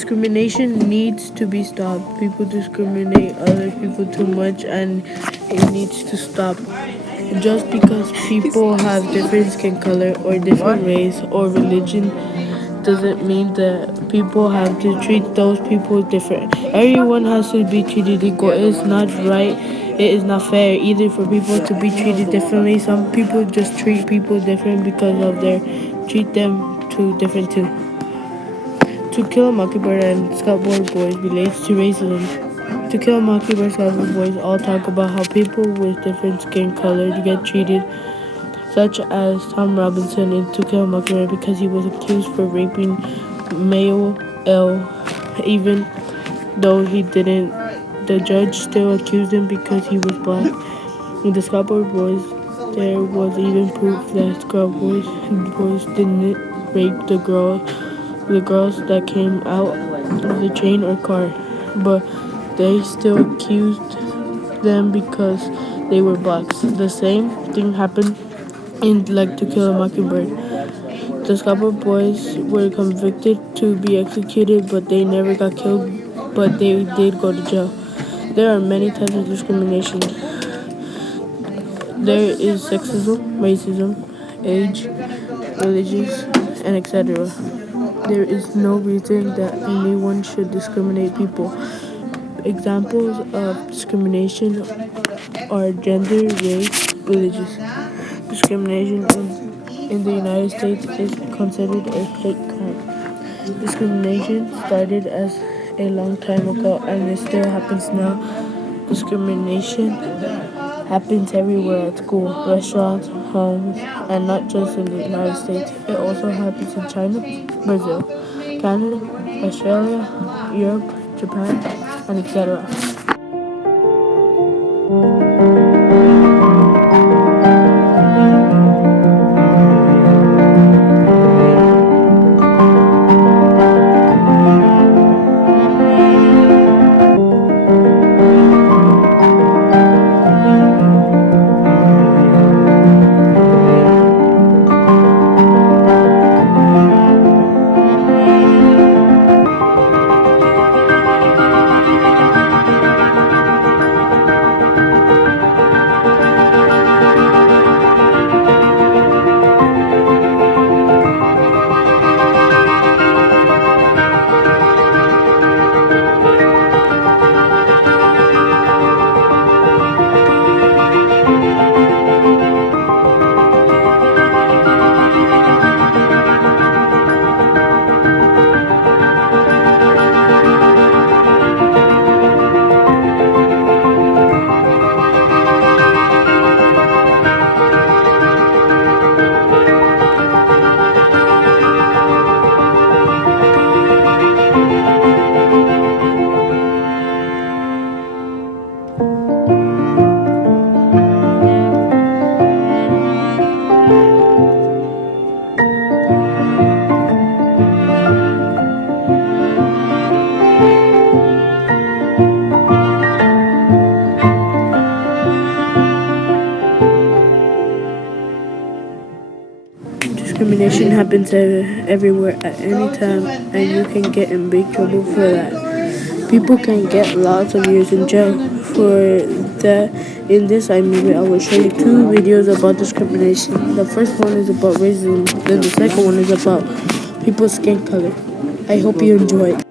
Discrimination needs to be stopped. People discriminate other people too much and it needs to stop. Just because people have different skin color or different race or religion doesn't mean that people have to treat those people different. Everyone has to be treated equal. It's not right. It is not fair either for people to be treated differently. Some people just treat people different because of their treat them too different too. To Kill a Mockingbird and Skateboard Boys relates to racism. To Kill a Mockingbird, Skateboard Boys all talk about how people with different skin colors get treated, such as Tom Robinson in To Kill a Mockingbird because he was accused for raping male L, even though he didn't. The judge still accused him because he was black. In the Skateboard Boys, there was even proof that Skateboard Boys didn't rape the girls that came out of the train or car, but they still accused them because they were blacks. The same thing happened in Like To Kill a Mockingbird. The Skateboard Boys were convicted to be executed, but they never got killed, but they did go to jail. There are many types of discrimination. There is sexism, racism, age, religious, and etc. There is no reason that anyone should discriminate people. Examples of discrimination are gender, race, religious. Discrimination in the United States is considered a hate crime. Discrimination started as a long time ago and it still happens now. Discrimination happens everywhere at school, restaurants, homes, and not just in the United States. It also happens in China, Brazil, Canada, Australia, Europe, Japan, and etc. Discrimination happens everywhere at any time, and you can get in big trouble for that. People can get lots of years in jail for that. In this iMovie, I will show you 2 videos about discrimination. The first one is about racism, then the second one is about people's skin color. I hope you enjoy it.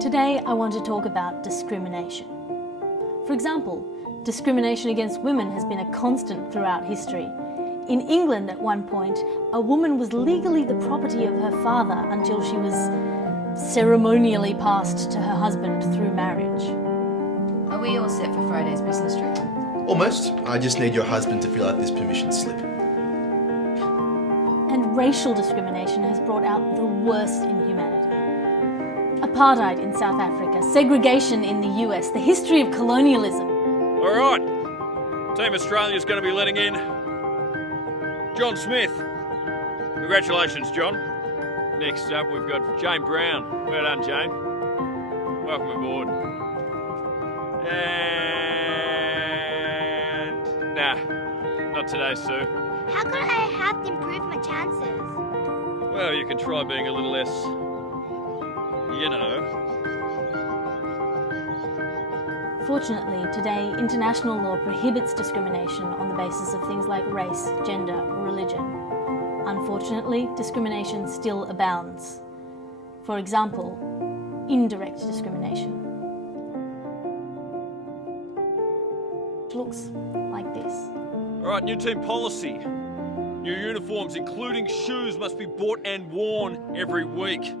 Today, I want to talk about discrimination. For example, discrimination against women has been a constant throughout history. In England, at one point, a woman was legally the property of her father until she was ceremonially passed to her husband through marriage. Are we all set for Friday's business trip? Almost. I just need your husband to fill out this permission slip. And racial discrimination has brought out the worst in humanity. Apartheid in South Africa, segregation in the US, the history of colonialism. All right, Team Australia's going to be letting in John Smith. Congratulations, John. Next up, we've got Jane Brown. Well done, Jane. Welcome aboard. And... Nah, not today, Sue. How could I have to improve my chances? Well, you can try being a little less, you know. Fortunately, today, international law prohibits discrimination on the basis of things like race, gender, or religion. Unfortunately, discrimination still abounds. For example, indirect discrimination. It looks like this. All right, new team policy. New uniforms, including shoes, must be bought and worn every week.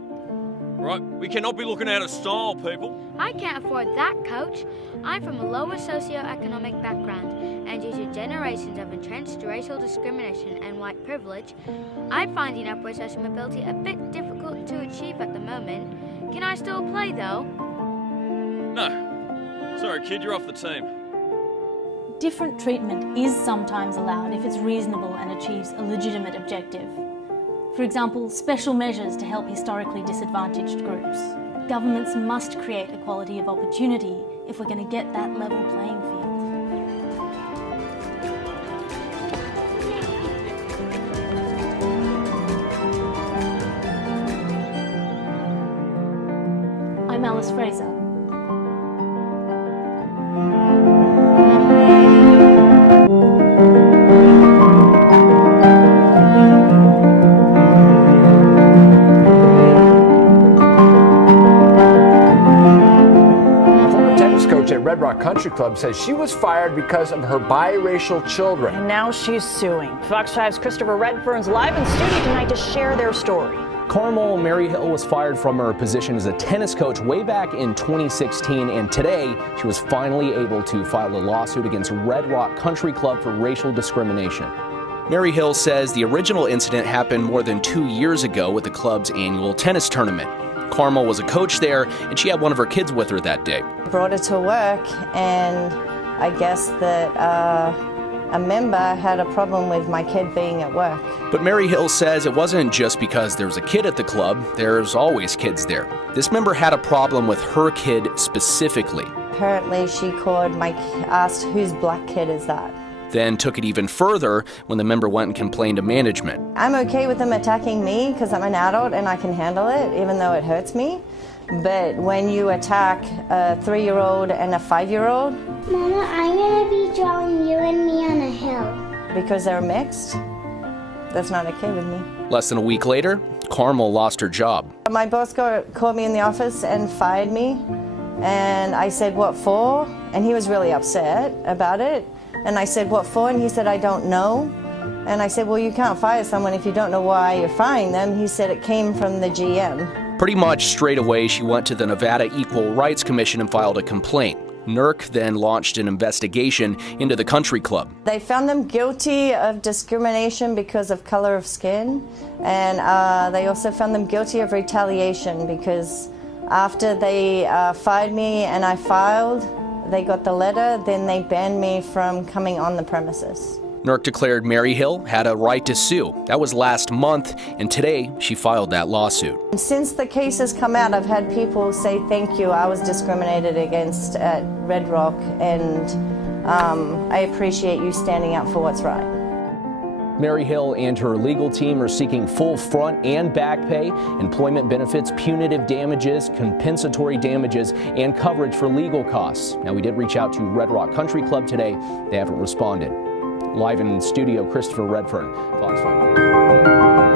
Right? We cannot be looking out of style, people. I can't afford that, Coach. I'm from a lower socio-economic background, and due to generations of entrenched racial discrimination and white privilege, I'm finding upward social mobility a bit difficult to achieve at the moment. Can I still play, though? No. Sorry, kid, you're off the team. Different treatment is sometimes allowed if it's reasonable and achieves a legitimate objective. For example, special measures to help historically disadvantaged groups. Governments must create equality of opportunity if we're going to get that level playing field. I'm Alice Fraser. Red Rock Country Club says she was fired because of her biracial children. And now she's suing. Fox 5's Christopher Redfern's live in studio tonight to share their story. Carmel Maryhill was fired from her position as a tennis coach way back in 2016, and today she was finally able to file a lawsuit against Red Rock Country Club for racial discrimination. Maryhill says the original incident happened more than 2 years ago with the club's annual tennis tournament. Carmel was a coach there, and she had one of her kids with her that day. I brought her to work, and I guess that a member had a problem with my kid being at work. But Maryhill says it wasn't just because there was a kid at the club. There's always kids there. This member had a problem with her kid specifically. Apparently she asked whose black kid is that? Then took it even further when the member went and complained to management. I'm okay with them attacking me because I'm an adult and I can handle it, even though it hurts me. But when you attack a 3-year-old and a 5-year-old... Mama, I'm going to be drawing you and me on a hill. Because they're mixed, that's not okay with me. Less than a week later, Carmel lost her job. My boss called me in the office and fired me. And I said, what for? And he was really upset about it. And I said, what for? And he said, I don't know. And I said, well, you can't fire someone if you don't know why you're firing them. He said it came from the GM. Pretty much straight away, she went to the Nevada Equal Rights Commission and filed a complaint. NERC then launched an investigation into the country club. They found them guilty of discrimination because of color of skin. And they also found them guilty of retaliation because after they fired me and I filed, they got the letter, then they banned me from coming on the premises. NERC declared Maryhill had a right to sue. That was last month, and today she filed that lawsuit. Since the case has come out, I've had people say thank you, I was discriminated against at Red Rock, and I appreciate you standing up for what's right. Maryhill and her legal team are seeking full front and back pay, employment benefits, punitive damages, compensatory damages, and coverage for legal costs. Now, we did reach out to Red Rock Country Club today. They haven't responded. Live in studio, Christopher Redfern, Fox 5.